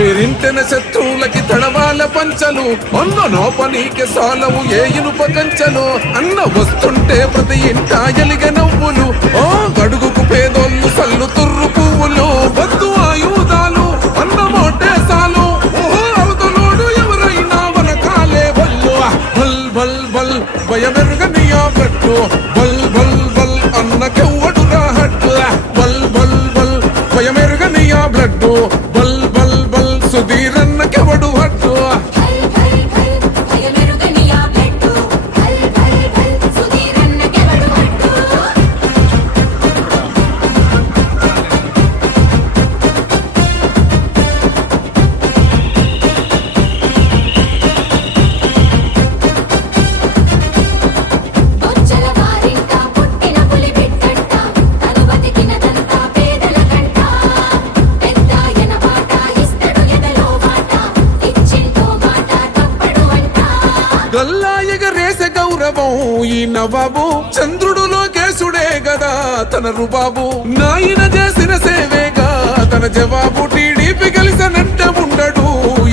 పేరింటెన శత్రువులకి తడవాల పంచలు అన్న నోపనీకి సాలవు ఏ ఇనుప కంచెలు అన్న వస్తుంటే ప్రతి ఇంట ఎలిగ నవ్వులు ఆ గడుగుకు పేదోళ్ళు సల్లు తుర్రు పువ్వులు వద్దు ఆయుధాలు అన్న మోటే సాలు అవతలోడు ఎవరైనా వనకాలే బల్లు బల్ బల్ బల్ భయమెరుగని ఆ బ్లడ్డు బల్ బల్ బల్ అన్నకెవ్వడు రాహట్టు బల్ బల్ బల్ భయమెరుగని ఆ బ్లడ్డు బల్ బల్ బల్ సుధీరన్నకెవడు హట్టు గల్లాయగరేసే గౌరవం ఈ నవాబు చంద్రుడు లోకేశుడే గదా తన రుబాబు నాయన చేసిన సేవేగా తన జవాబు టీడీపీ గెలిసనంట ఉండడు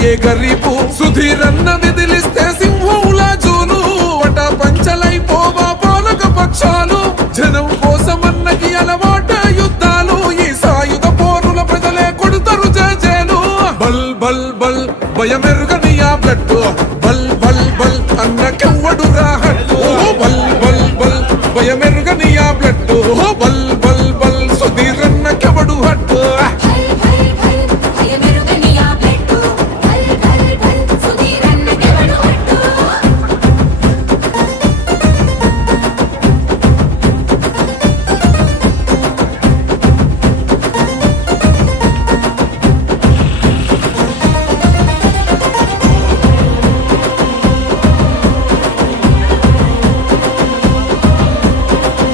ఏ గరీబు సుధీరన్న విదిలిస్తే సింహంలా జూలు వట పంచలైపోవా పాలక పక్షాలు జనం కోసమన్నకి అలవాట యుద్ధాలు ఈ సాయుధ పోరుల ప్రజలే కొడుతరు జేజేలు బల్ బల్ బల్ భయమెరుగని ఆ బ్లడ్ బల్ బల్ బల్ అన్నకెవ్వడు రాహట్టు బల్ బల్ బల్ భయమెరుగని ఆ బ్లడ్ బల్ బల్ బల్ సుధీరన్నకెవడు హట్టు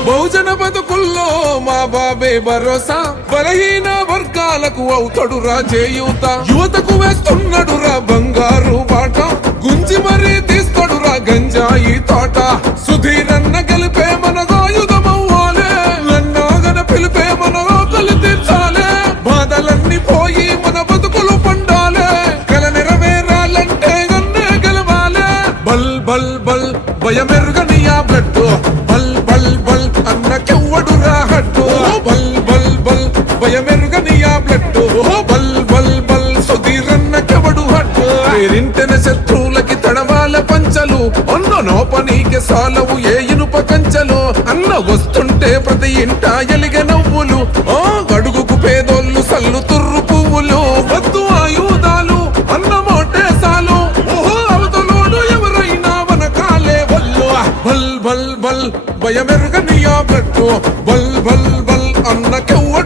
బహుజన బతుకుల్లో మా బాబే భరోసా బలహీన వర్గాలకు అవుతాడు రా చేయూత యువతకు వేస్తున్నాడు రా బంగారు బాట గుంజి మరీ తీస్తాడు రా గంజాయి తోట సుధీరన్న గెలిపే మనగాయుధమవ్వాలే అన్నాగన పిలిపే మన ఆకలి తీర్చాలే బాధలన్నీ పోయి మన బతుకులు పండాలే కల నెరవేరాలంటే గన్నే గెలవాలే బల్ బల్ బల్ భయమెరుగని ఆ బ్లడ్ బల్ బల్ బల్ అన్నకెవ్వడు రాహట్టు బల్ బల్ బల్ భయమెరుగని ఆ బ్లడ్ బల్ బల్ బల్ సుధీరన్నకెవడు హట్టు పేరింటెన శత్రువులకి తడవాల పంచలు అన్న నోపనీకి సాలవు ఏ ఇనుప కంచెలు అన్న వస్తుంటే ప్రతి ఇంట ఎలిగ నవ్వులు ఆ గడుగుకు పేదోళ్ళు సల్లు తుర్రు పువ్వులు వద్దు ఆయుధాలు అన్న మోటే సాలు అవతలోడు ఎవరైనా వనకాలే బల్లు బల్ బల్ బల్ భయమెరుగని ఆ బ్లడ్ బల్ బల్ బల్ అన్నకెవ్వడు